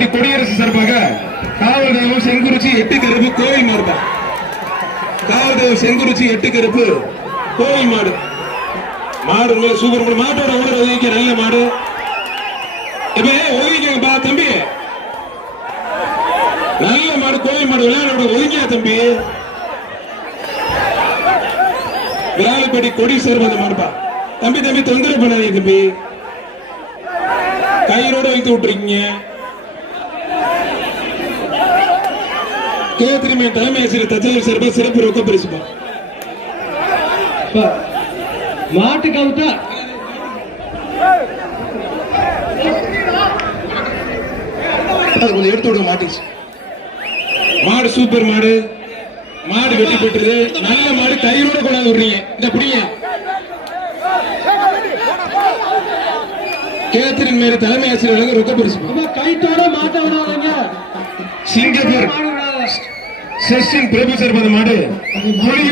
Committee Kodiarasu சார்பாக காவல் தெய்வம் செங்குறிச்சி எட்டு கருப்பு கோவை மாடு காவல் தெய்வம் செங்குறிச்சி எட்டு கருப்பு கோவை மாடு. மாடு சூப்பர் மாடு. மாட்டோட உடல் உதவிக்க நல்ல மாடு. இப்ப ஒதுக்கிக்கங்க பா தம்பி. நல்ல மாடு கோவை மாடு விளையாட ஒதுக்கியா தம்பி? விராலிப்பட்டி கொடி சார்பு அந்த மாடுப்பா தம்பி தம்பி தொந்தரவு பண்ணாதீங்க தம்பி. கயிறோட வைத்து விட்டுருக்கீங்க. கே திரும்பிய தலைமை ஆசிரியர் தச்சல் சார்பா சிறப்பு ரொக்க பரிசுப்பா. அவுத்தா அது கொஞ்சம் எடுத்து விடுங்க மாட்டுச்சு மாடு சூப்பர் மாடு. மாடு வெட்டி போட்டுருது நல்ல மாடு கையோட கொண்டாந்து விடுறீங்க. இந்த புடிங்க. கேத்திரின் மேல தலைமை ஆசிரியர்களுக்கு ரொக்க பரிசு கைத்தோட மாட்ட விடாதீங்க. சிங்கப்பூர். மாடு. விடாத செஷன் பிரபு